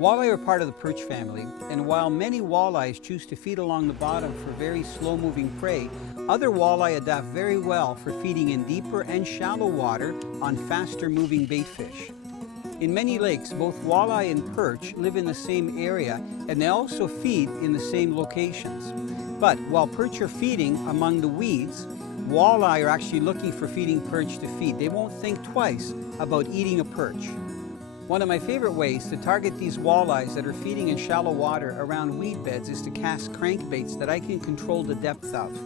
Walleye are part of the perch family, and while many walleyes choose to feed along the bottom for very slow-moving prey, other walleye adapt very well for feeding in deeper and shallow water on faster-moving bait fish. In many lakes, both walleye and perch live in the same area, and they also feed in the same locations. But while perch are feeding among the weeds, walleye are actually looking for feeding perch to feed. They won't think twice about eating a perch. One of my favorite ways to target these walleyes that are feeding in shallow water around weed beds is to cast crankbaits that I can control the depth of.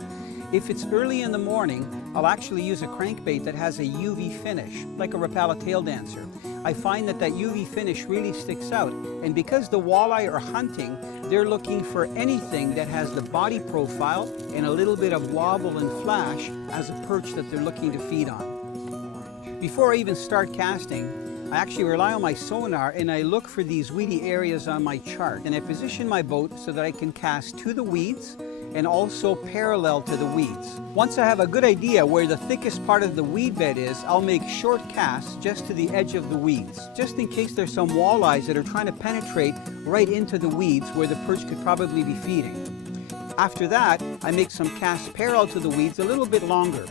If it's early in the morning, I'll actually use a crankbait that has a UV finish, like a Rapala tail dancer. I find that UV finish really sticks out, and because the walleye are hunting, they're looking for anything that has the body profile and a little bit of wobble and flash as a perch that they're looking to feed on. Before I even start casting, I actually rely on my sonar and I look for these weedy areas on my chart, and I position my boat so that I can cast to the weeds and also parallel to the weeds. Once I have a good idea where the thickest part of the weed bed is, I'll make short casts just to the edge of the weeds, just in case there's some walleyes that are trying to penetrate right into the weeds where the perch could probably be feeding. After that, I make some casts parallel to the weeds a little bit longer.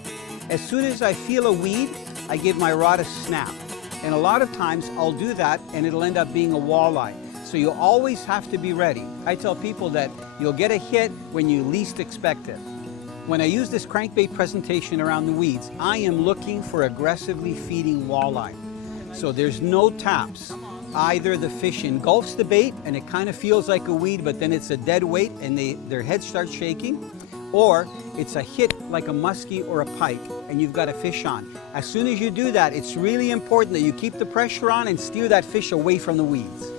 As soon as I feel a weed, I give my rod a snap. And a lot of times I'll do that and it'll end up being a walleye. So you always have to be ready. I tell people that you'll get a hit when you least expect it. When I use this crankbait presentation around the weeds, I am looking for aggressively feeding walleye. So there's no taps. Either the fish engulfs the bait and it kind of feels like a weed, but then it's a dead weight and their head starts shaking, or it's a hit like a muskie or a pike and you've got a fish on. As soon as you do that, it's really important that you keep the pressure on and steer that fish away from the weeds.